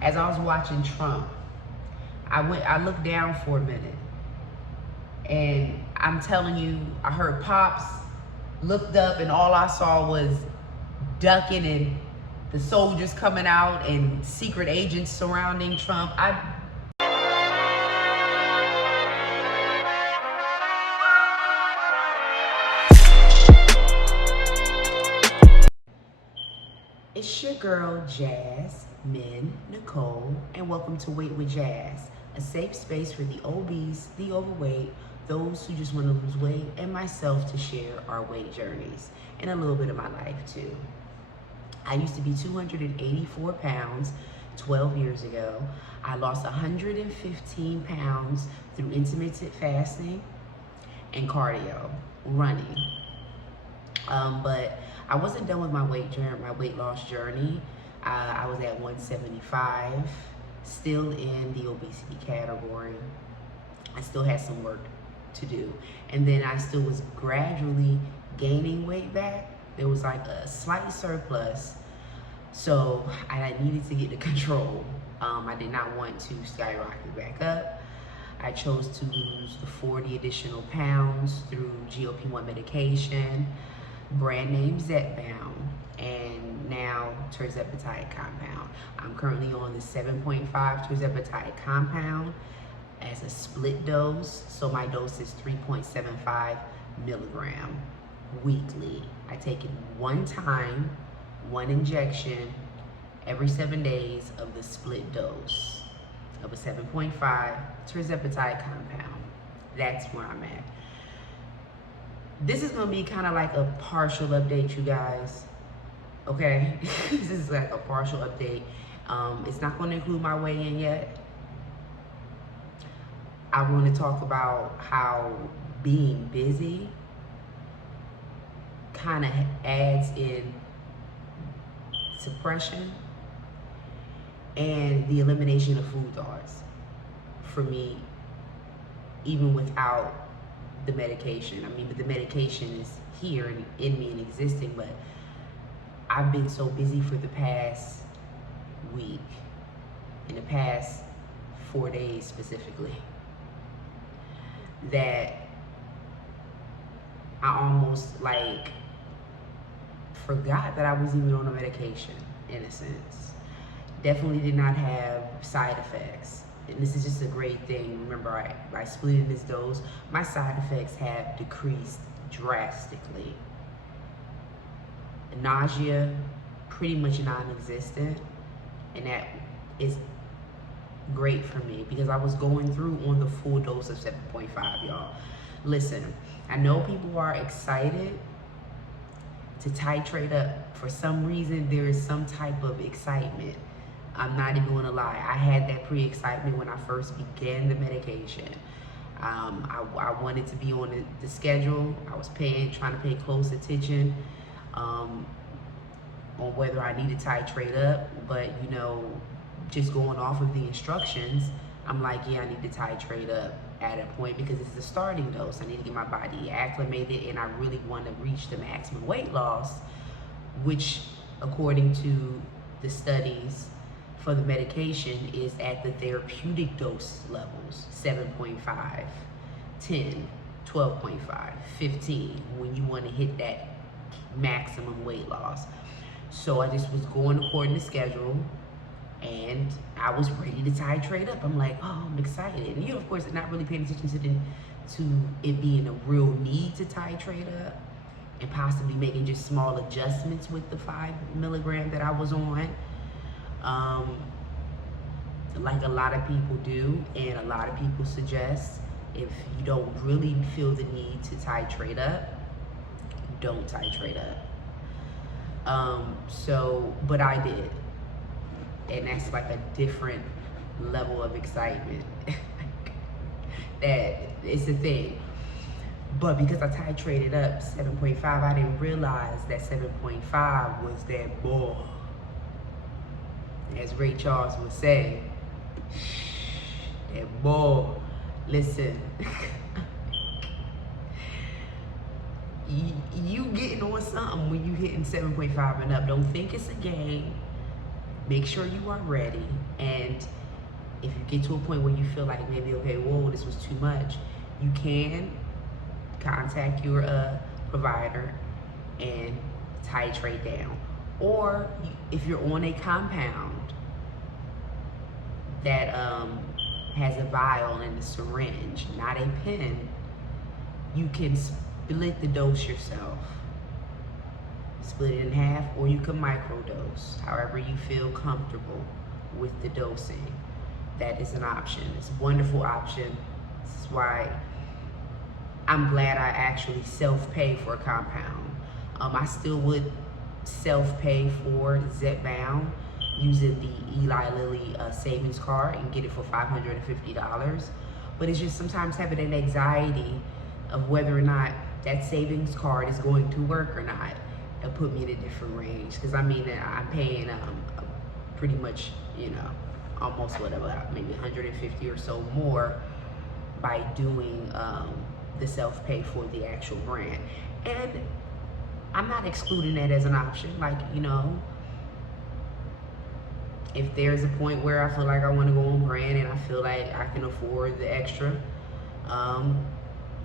as I was watching Trump, I looked down for a minute, and I'm telling you, I heard pops, looked up, and all I saw was ducking and the soldiers coming out and secret agents surrounding Trump. It's your girl, Jasmine Nicole, and welcome to Weight with Jazz, a safe space for the obese, the overweight, those who just want to lose weight, and myself to share our weight journeys and a little bit of my life too. I used to be 284 pounds 12 years ago. I lost 115 pounds through intermittent fasting and cardio, running. But I wasn't done with my weight loss journey. I was at 175, still in the obesity category. I still had some work to do. And then I still was gradually gaining weight back. There was like a slight surplus. So I needed to get to control. I did not want to skyrocket back up. I chose to lose the 40 additional pounds through GLP-1 medication, brand name Zepbound, and now Tirzepatide compound. I'm currently on the 7.5 Tirzepatide compound as a split dose. So my dose is 3.75 milligram weekly. I take it one time, one injection every 7 days of the split dose of a 7.5 Tirzepatide compound. That's where I'm at. This is gonna be kind of like a partial update, you guys. Okay, this is like a partial update. It's not gonna include my weigh-in yet. I want to talk about how being busy kind of adds in suppression and the elimination of food thoughts for me, even without the medication. I mean, but the medication is here and in me and existing, but I've been so busy for the past week, in the past 4 days specifically, that I almost like forgot that I was even on a medication, in a sense. Definitely did not have side effects. And this is just a great thing. Remember, I split this dose. My side effects have decreased drastically. Nausea, pretty much non-existent. And that is great for me because I was going through on the full dose of 7.5, y'all. Listen, I know people are excited to titrate up. For some reason, there is some type of excitement. I'm not even gonna lie. I had that pre-excitement when I first began the medication. I wanted to be on the schedule. I was trying to pay close attention on whether I need to titrate up. But you know, just going off of the instructions, I'm like, yeah, I need to titrate up at a point because it's the starting dose. I need to get my body acclimated, and I really want to reach the maximum weight loss, which according to the studies for the medication is at the therapeutic dose levels, 7.5, 10, 12.5, 15, when you want to hit that maximum weight loss. So I just was going according to schedule, and I was ready to titrate up. I'm like, oh, I'm excited. And you, of course, are not really paying attention to it being a real need to titrate up and possibly making just small adjustments with the 5 milligram that I was on. Like a lot of people do, and a lot of people suggest, if you don't really feel the need to titrate up, don't titrate up. But I did. And that's like a different level of excitement. That it's a thing. But because I titrated up 7.5, I didn't realize that 7.5 was that bull. As Ray Charles would say, that bull. Listen, you getting on something when you hitting 7.5 and up. Don't think it's a game. make sure you are ready. And if you get to a point where you feel like maybe, okay, whoa, this was too much, you can contact your provider and titrate down. Or if you're on a compound that has a vial and a syringe, not a pen, you can split the dose yourself. Split it in half, or you can microdose, however you feel comfortable with the dosing. That is an option. It's a wonderful option. This is why I'm glad I actually self-pay for a compound. I still would self-pay for Zepbound using the Eli Lilly savings card and get it for $550. But it's just sometimes having an anxiety of whether or not that savings card is going to work or not. It'll put me in a different range, because I mean, I'm paying pretty much, you know, almost whatever, maybe 150 or so more by doing the self-pay for the actual brand. And I'm not excluding that as an option. Like, you know, if there's a point where I feel like I want to go on brand and I feel like I can afford the extra,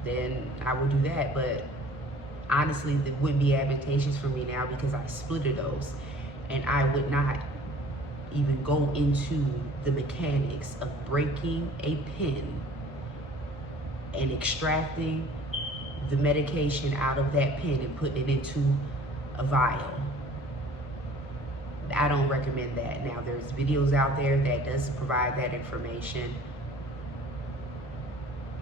then I will do that. But honestly, it wouldn't be advantageous for me now because I split a dose, and I would not even go into the mechanics of breaking a pen and extracting the medication out of that pen and putting it into a vial. I don't recommend that. Now, there's videos out there that does provide that information.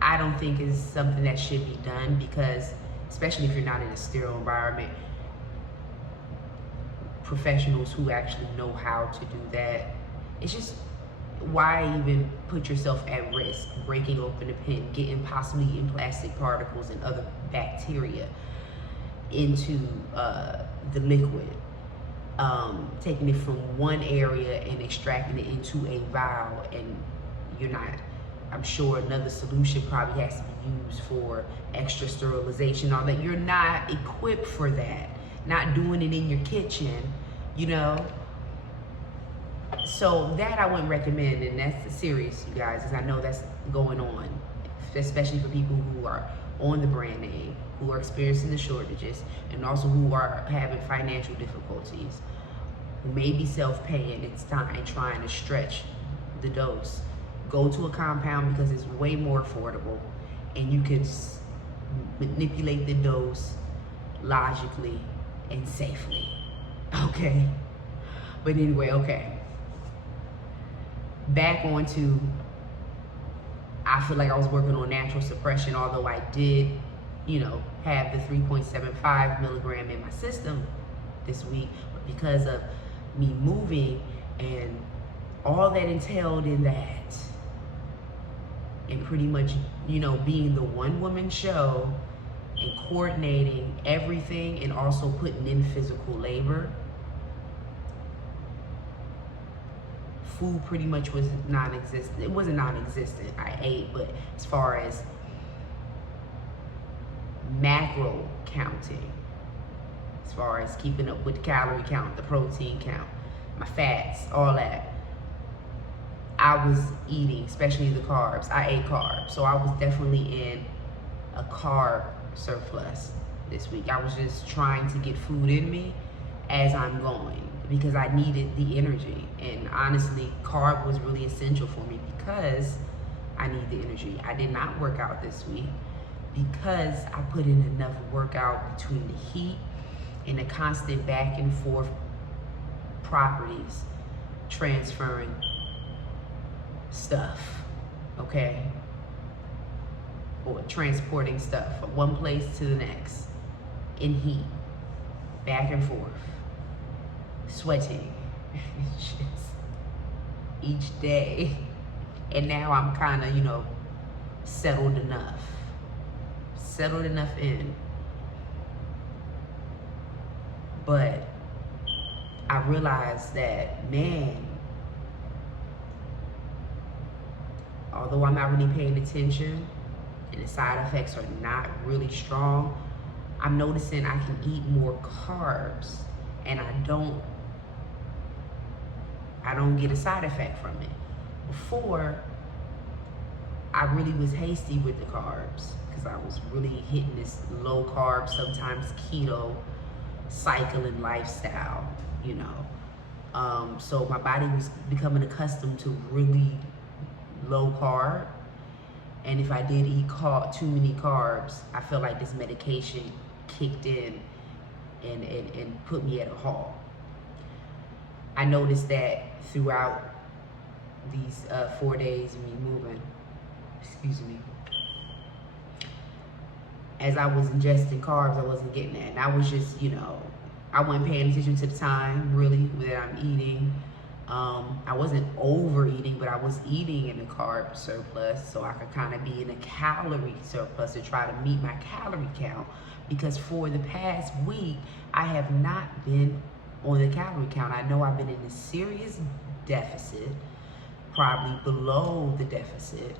I don't think it's something that should be done, because especially if you're not in a sterile environment, professionals who actually know how to do that, it's just, why even put yourself at risk breaking open a pen, getting possibly in plastic particles and other bacteria into the liquid, taking it from one area and extracting it into a vial, and you're not, I'm sure another solution probably has to be used for extra sterilization, all that. You're not equipped for that. Not doing it in your kitchen, you know. So that I wouldn't recommend, and that's serious, you guys, because I know that's going on, especially for people who are on the brand name, who are experiencing the shortages, and also who are having financial difficulties, who may be self-paying and trying to stretch the dose. Go to a compound because it's way more affordable, and you can manipulate the dose logically and safely. Okay? But anyway, okay. Back on to, I feel like I was working on natural suppression, although I did, you know, have the 3.75 milligram in my system this week. But because of me moving and all that entailed in that, and pretty much, you know, being the one-woman show and coordinating everything and also putting in physical labor, food pretty much was non-existent. It wasn't non-existent. I ate, but as far as macro counting, as far as keeping up with the calorie count, the protein count, my fats, all that, I was eating, especially the carbs. I ate carbs, so I was definitely in a carb surplus this week. I was just trying to get food in me as I'm going, because I needed the energy. And honestly, carb was really essential for me because I need the energy. I did not work out this week because I put in enough workout between the heat and the constant back and forth properties, transferring stuff, okay? Or transporting stuff from one place to the next in heat, back and forth, sweating just each day. And now I'm kind of, you know, settled enough in. But I realized that, man, although I'm not really paying attention and the side effects are not really strong, I'm noticing I can eat more carbs and I don't I don't get a side effect from it. Before, I really was hasty with the carbs because I was really hitting this low carb, sometimes keto, cycling lifestyle, you know. So my body was becoming accustomed to really low carb. And if I did eat too many carbs, I felt like this medication kicked in and put me at a halt. I noticed that throughout these 4 days of me moving, excuse me, as I was ingesting carbs, I wasn't getting that. And I was just, you know, I wasn't paying attention to the time, really, that I'm eating. I wasn't overeating, but I was eating in a carb surplus, so I could kind of be in a calorie surplus to try to meet my calorie count. Because for the past week, I have not been on the calorie count. I know I've been in a serious deficit, probably below the deficit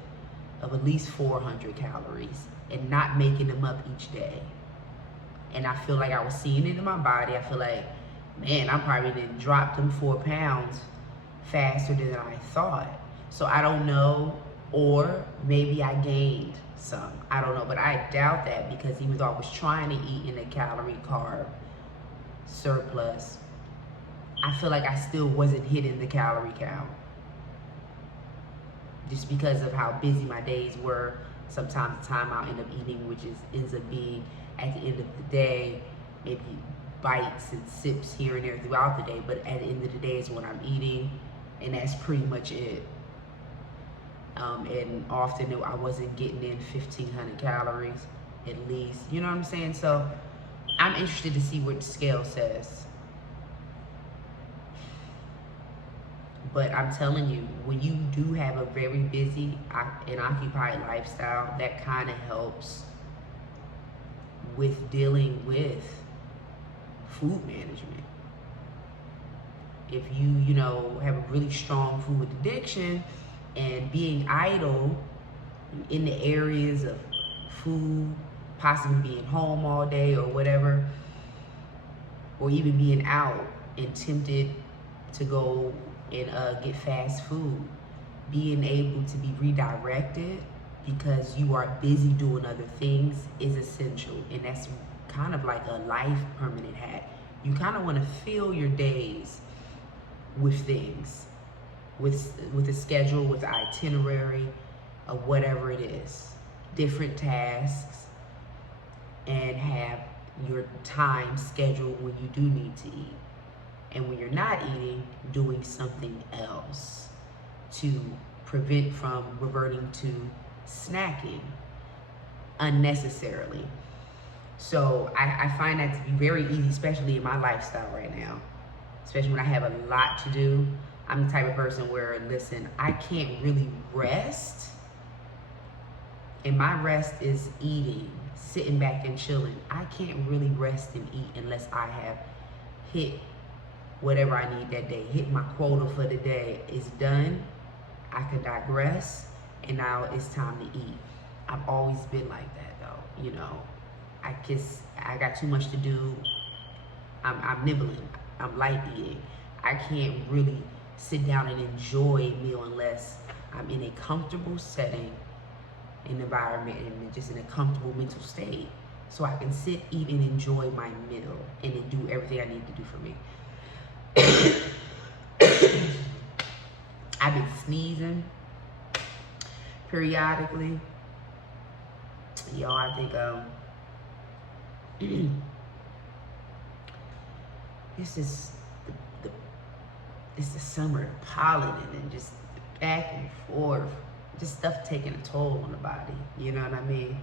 of at least 400 calories, and not making them up each day. And I feel like I was seeing it in my body. I feel like, man, I probably didn't drop them 4 pounds faster than I thought. So I don't know, or maybe I gained some. I don't know, but I doubt that, because even though I was trying to eat in a calorie carb surplus, I feel like I still wasn't hitting the calorie count. Just because of how busy my days were. Sometimes the time I'll end up eating, which ends up being at the end of the day, maybe bites and sips here and there throughout the day, but at the end of the day is when I'm eating, and that's pretty much it. And often I wasn't getting in 1,500 calories at least, you know what I'm saying? So I'm interested to see what the scale says. But I'm telling you, when you do have a very busy and occupied lifestyle, that kind of helps with dealing with food management. If you know, have a really strong food addiction, and being idle in the areas of food, possibly being home all day or whatever, or even being out and tempted to go and get fast food, being able to be redirected because you are busy doing other things is essential. And that's kind of like a life permanent hack. You kind of want to fill your days with things, with a schedule, with an itinerary of whatever it is, different tasks, and have your time scheduled when you do need to eat. And when you're not eating, doing something else to prevent from reverting to snacking unnecessarily. So I find that to be very easy, especially in my lifestyle right now, especially when I have a lot to do. I'm the type of person where, listen, I can't really rest, and my rest is eating, sitting back and chilling. I can't really rest and eat unless I have hit whatever I need that day, hit my quota for the day. It's done, I can digress, and now it's time to eat. I've always been like that though, you know. I got too much to do. I'm nibbling, I'm light eating. I can't really sit down and enjoy a meal unless I'm in a comfortable setting, an environment, and just in a comfortable mental state, so I can sit, eat, and enjoy my meal, and then do everything I need to do for me. I've been sneezing periodically. Y'all, I think it's just it's the summer, the pollen, and just back and forth, just stuff taking a toll on the body. You know what I mean?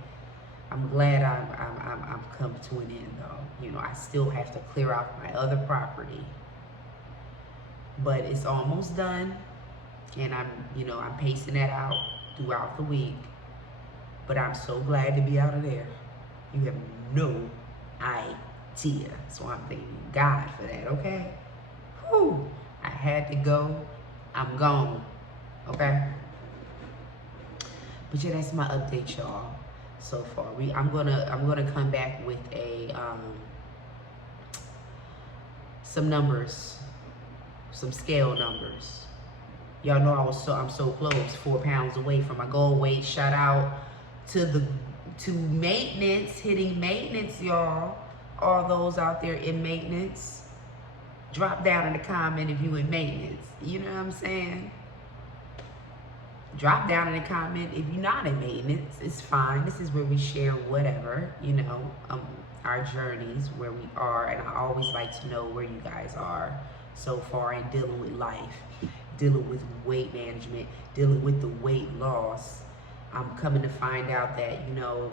I'm glad I'm come to an end though. You know, I still have to clear out my other property, but it's almost done, and I'm pacing that out throughout the week. But I'm so glad to be out of there. You have no idea. So I'm thanking God for that, okay? Whew. I had to go. I'm gone, okay? But yeah, that's my update, y'all. So far, I'm gonna come back with a some numbers some scale numbers. Y'all know I'm so close, 4 pounds away from my goal weight. Shout out to maintenance, hitting maintenance, y'all. All those out there in maintenance, drop down in the comment if you in maintenance. You know what I'm saying? Drop down in the comment if you're not in maintenance. It's fine. This is where we share whatever, you know, our journeys, where we are. And I always like to know where you guys are so far in dealing with life, dealing with weight management, dealing with the weight loss. I'm coming to find out that, you know,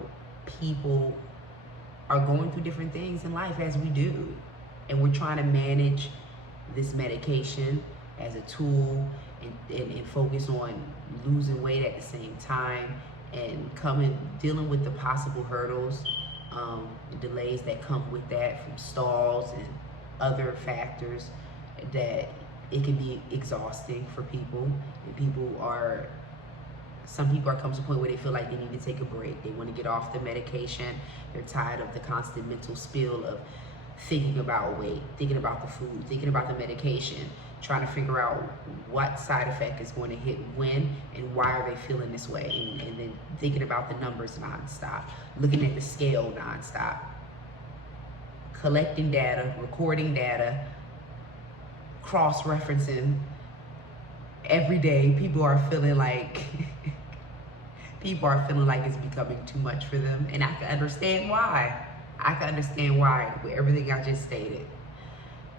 people are going through different things in life, as we do. And we're trying to manage this medication as a tool and focus on losing weight at the same time, and dealing with the possible hurdles, delays that come with that from stalls and other factors, that it can be exhausting for people. And some people are coming to a point where they feel like they need to take a break. They want to get off the medication. They're tired of the constant mental spill of thinking about weight, thinking about the food, thinking about the medication, trying to figure out what side effect is going to hit when and why are they feeling this way, and then thinking about the numbers nonstop, looking at the scale nonstop, collecting data, recording data, cross-referencing every day. People are feeling like it's becoming too much for them, and I can understand why. With everything I just stated.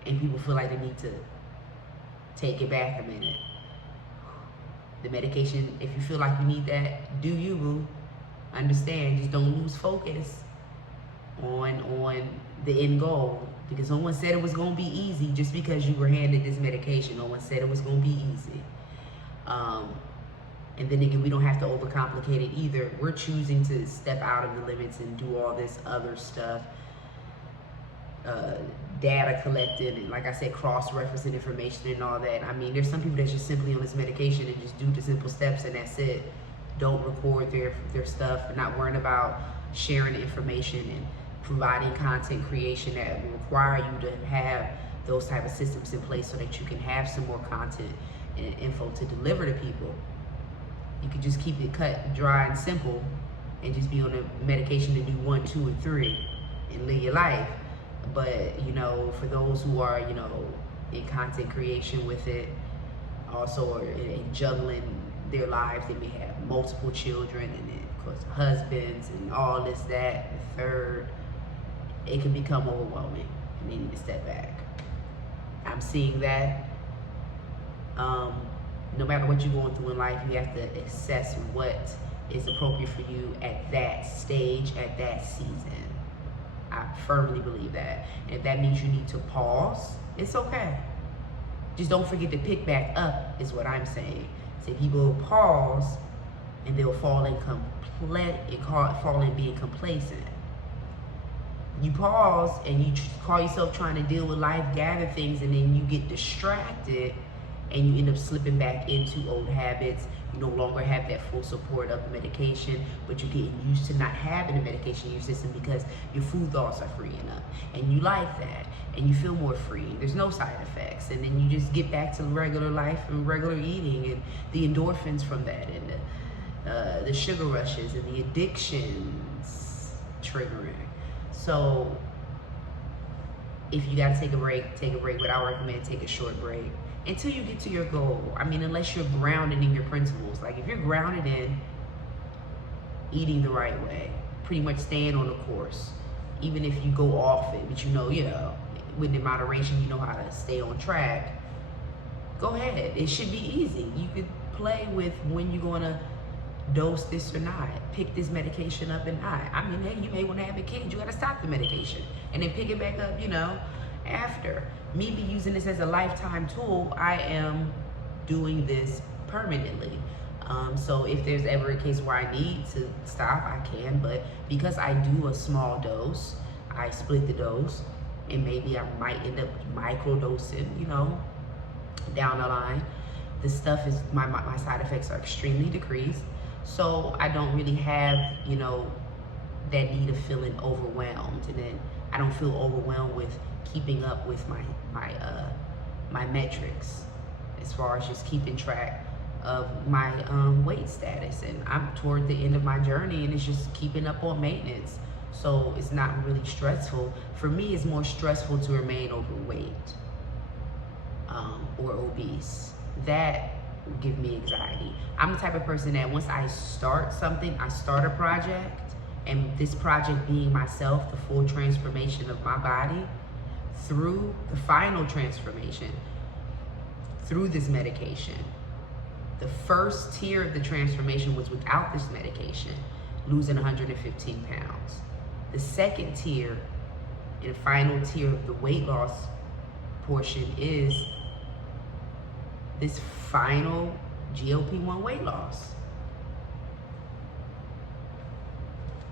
And people feel like they need to take it back a minute. The medication, if you feel like you need that, do you, boo. Understand, just don't lose focus on the end goal, because no one said it was going to be easy just because you were handed this medication. No one said it was going to be easy. And then again, we don't have to overcomplicate it either. We're choosing to step out of the limits and do all this other stuff, data collected, and like I said, cross-referencing information and all that. I mean, there's some people that's just simply on this medication and just do the simple steps and that's it. Don't record their stuff, and not worrying about sharing the information and providing content creation that will require you to have those type of systems in place so that you can have some more content and info to deliver to people. You can just keep it cut, dry, and simple, and just be on a medication to do 1, 2, and 3 and live your life. But, you know, for those who are, you know, in content creation with it, also are in juggling their lives, they may have multiple children and then, of course, husbands and all this, that, the third. It can become overwhelming, and they need to step back. I'm seeing that. No matter what you're going through in life, you have to assess what is appropriate for you at that stage, at that season. I firmly believe that. And if that means you need to pause, it's okay. Just don't forget to pick back up, is what I'm saying. See, people will pause and they'll fall in being complacent. You pause and you call yourself trying to deal with life, gather things, and then you get distracted and you end up slipping back into old habits. You no longer have that full support of the medication, but you're getting used to not having the medication in your system because your food thoughts are freeing up. And you like that, and you feel more free. There's no side effects. And then you just get back to regular life and regular eating and the endorphins from that, and the sugar rushes and the addictions triggering. So if you gotta take a break, take a break. But I recommend take a short break until you get to your goal. I mean, unless you're grounded in your principles. Like if you're grounded in eating the right way, pretty much staying on the course, even if you go off it, but you know, with the moderation, you know how to stay on track, go ahead. It should be easy. You could play with when you're gonna dose this or not, pick this medication up or not. I mean, hey, you may want to have a kid, you gotta stop the medication and then pick it back up, after. Me be using this as a lifetime tool, I am doing this permanently. So if there's ever a case where I need to stop, I can, but because I do a small dose, I split the dose, and maybe I might end up microdosing, down the line. The stuff is, my side effects are extremely decreased, so I don't really have, that need of feeling overwhelmed, and then I don't feel overwhelmed with keeping up with my my metrics as far as just keeping track of my weight status. And I'm toward the end of my journey, and it's just keeping up on maintenance. So it's not really stressful. For me, it's more stressful to remain overweight or obese. That will give me anxiety. I'm the type of person that once I start something, I start a project, and this project being myself, the full transformation of my body through the final transformation, through this medication. The first tier of the transformation was without this medication, losing 115 pounds. The second tier and final tier of the weight loss portion is this final GLP-1 weight loss.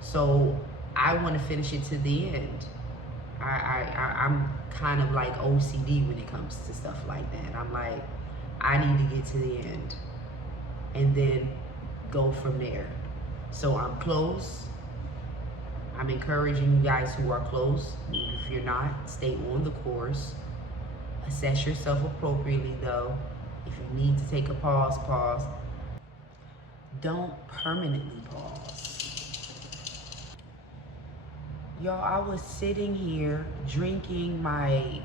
So I want to finish it to the end. I'm kind of like OCD when it comes to stuff like that. I'm like, I need to get to the end and then go from there. So I'm close. I'm encouraging you guys who are close. If you're not, stay on the course. Assess yourself appropriately though. If you need to take a pause, pause. Don't permanently pause. Y'all, I was sitting here drinking my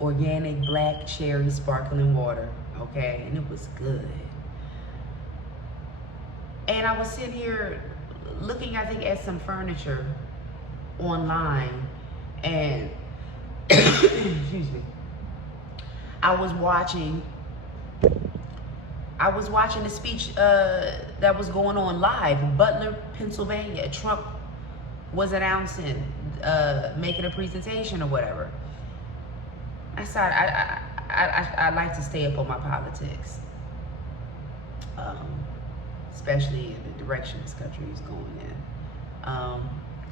organic black cherry sparkling water, okay? And it was good. And I was sitting here looking, I think, at some furniture online, and excuse me, I was watching the speech that was going on live in Butler, Pennsylvania. Trump was announcing, making a presentation or whatever. I said, I like to stay up on my politics, especially in the direction this country is going in.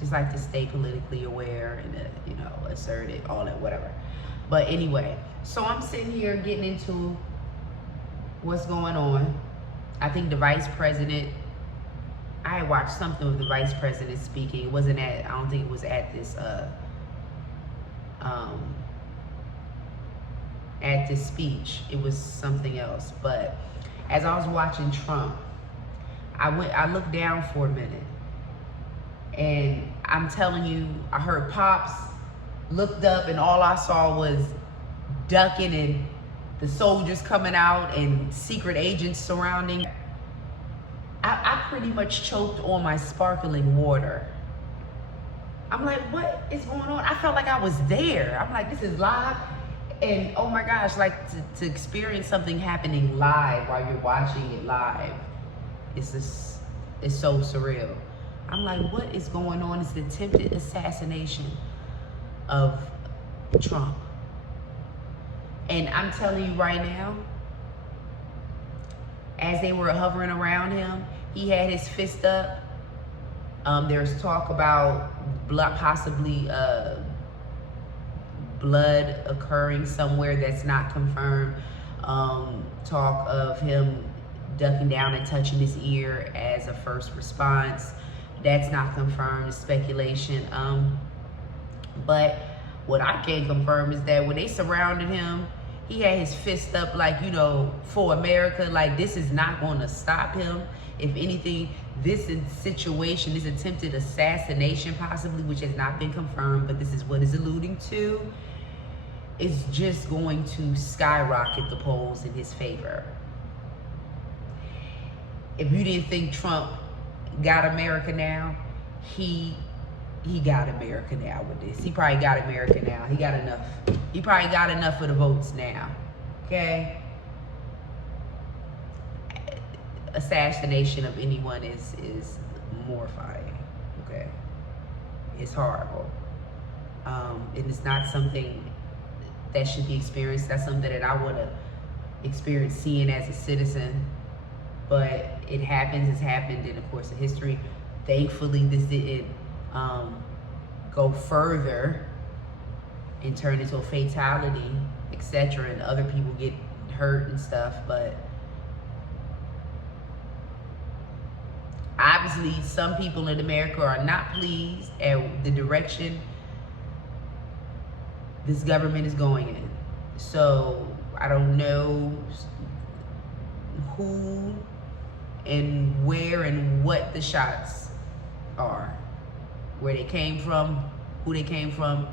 Just like to stay politically aware and, assertive, all that, whatever. But anyway, so I'm sitting here getting into what's going on. I think the vice president, I watched something with the vice president speaking. It wasn't I don't think it was at this, at this speech. It was something else. But as I was watching Trump, I looked down for a minute, and I'm telling you, I heard pops, looked up, and all I saw was ducking and the soldiers coming out and secret agents surrounding. I pretty much choked on my sparkling water. I'm like, what is going on? I felt like I was there. I'm like, this is live. And oh my gosh, like to experience something happening live while you're watching it live, it's so surreal. I'm like, what is going on? It's the attempted assassination of Trump. And I'm telling you right now, as they were hovering around him, he had his fist up. There's talk about possibly blood occurring somewhere that's not confirmed. Talk of him ducking down and touching his ear as a first response. That's not confirmed, it's speculation. But what I can confirm is that when they surrounded him, he had his fist up like, for America, like this is not going to stop him. If anything, this situation, this attempted assassination possibly, which has not been confirmed, but this is what is alluding to, is just going to skyrocket the polls in his favor. If you didn't think Trump got America now, he got America now with this. He probably got America now. He got enough. He probably got enough of the votes now. Okay? Assassination of anyone is mortifying. Okay? It's horrible. And it's not something that should be experienced. That's something that I would have experienced seeing as a citizen. But it happens. It's happened in the course of history. Thankfully, this didn't go further and turn into a fatality, etc., and other people get hurt and stuff. But obviously, some people in America are not pleased at the direction this government is going in. So I don't know who and where and what the shots are, where they came from, who they came from,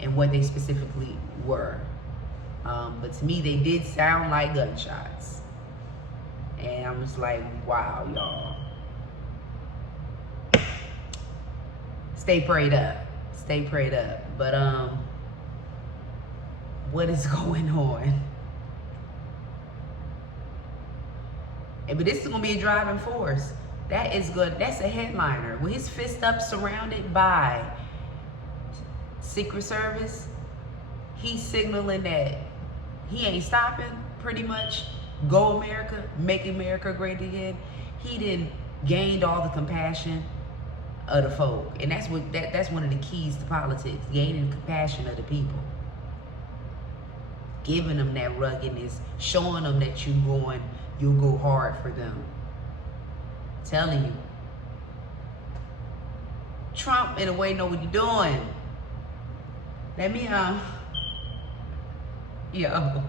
and what they specifically were. But to me, they did sound like gunshots. And I'm just like, wow, y'all. Stay prayed up. Stay prayed up. But what is going on? But this is gonna be a driving force. That is good. That's a headliner. With his fist up, surrounded by Secret Service, he's signaling that he ain't stopping, pretty much. Go America, make America great again. He done gained all the compassion of the folk. And that's one of the keys to politics, gaining the compassion of the people. Giving them that ruggedness, showing them that you'll go hard for them. Telling you. Trump, in a way, know what you're doing. Let me, yo,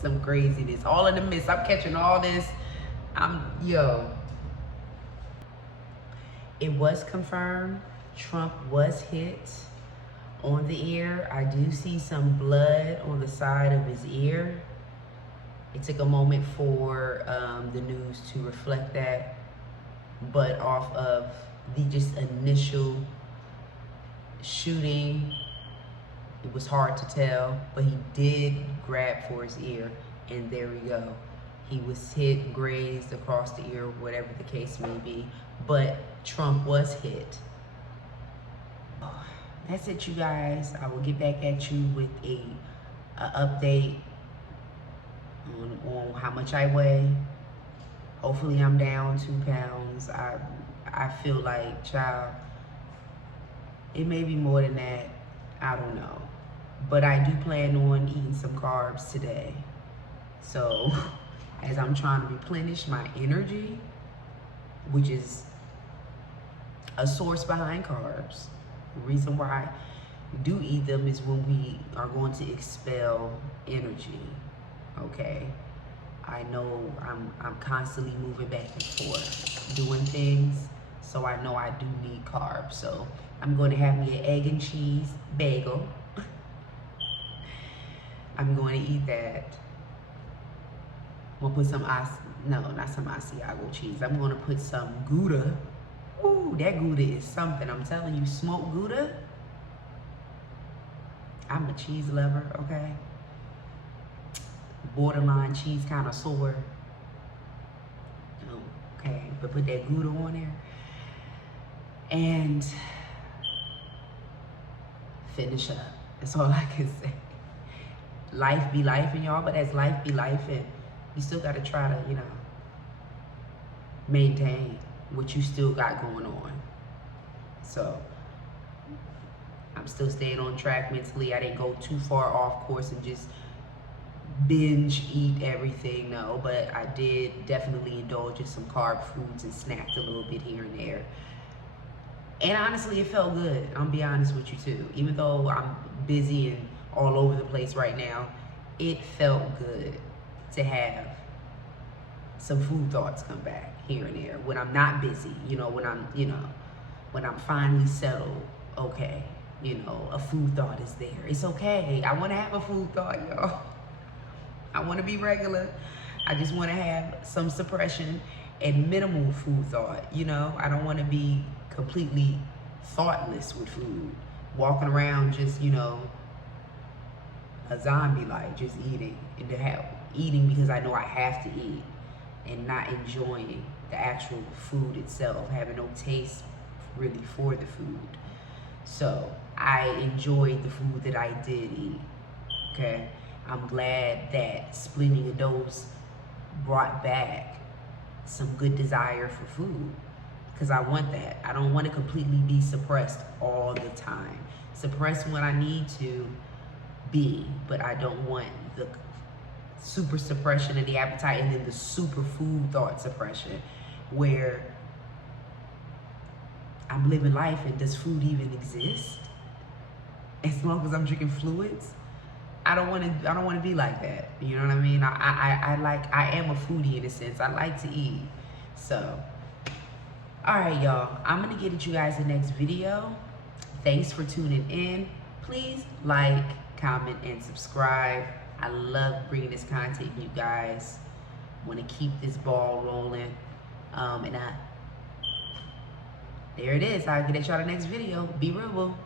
some craziness. All in the midst. I'm catching all this. It was confirmed. Trump was hit on the ear. I do see some blood on the side of his ear. It took a moment for the news to reflect that, but off of the just initial shooting, it was hard to tell, but he did grab for his ear, and there we go. He was hit, grazed across the ear, whatever the case may be, but Trump was hit. That's it, you guys. I will get back at you with a update on how much I weigh. Hopefully I'm down 2 pounds. I feel like, child, it may be more than that. I don't know. But I do plan on eating some carbs today. So as I'm trying to replenish my energy, which is a source behind carbs. The reason why we do eat them is when we are going to expel energy. Okay, I know I'm constantly moving back and forth, doing things, so I know I do need carbs. So I'm going to have me an egg and cheese bagel. I'm going to eat that. I'm gonna put some not some Asiago cheese. I'm gonna put some Gouda. Ooh, that Gouda is something. I'm telling you, smoked Gouda. I'm a cheese lover, okay? Borderline cheese connoisseur. Okay, but put that Gouda on there. And finish up. That's all I can say. Life be life, and y'all, but as life be life, and you still gotta try to, maintain what you still got going on. So I'm still staying on track mentally. I didn't go too far off course and just binge eat everything, no, but I did definitely indulge in some carb foods and snacked a little bit here and there. And honestly, it felt good. I'm gonna be honest with you too. Even though I'm busy and all over the place right now, it felt good to have some food thoughts come back here and there when I'm not busy, when I'm finally settled. Okay, a food thought is there. It's okay. I want to have a food thought, y'all. I want to be regular. I just want to have some suppression and minimal food thought. I don't want to be completely thoughtless with food, walking around just a zombie, like just eating eating because I know I have to eat, and not enjoying the actual food itself, having no taste really for the food. So I enjoyed the food that I did eat. Okay, I'm glad that splitting a dose brought back some good desire for food, because I want that. I don't want to completely be suppressed all the time. Suppress when I need to be, but I don't want the super suppression of the appetite and then the super food thought suppression where I'm living life and does food even exist? As long as I'm drinking fluids, I don't want to be like that. You know what I mean? I am a foodie in a sense. I like to eat. So, all right, y'all. I'm gonna get at you guys in the next video. Thanks for tuning in. Please like, comment, and subscribe. I love bringing this content, you guys. Want to keep this ball rolling. There it is. I'll get at y'all in the next video. Be real.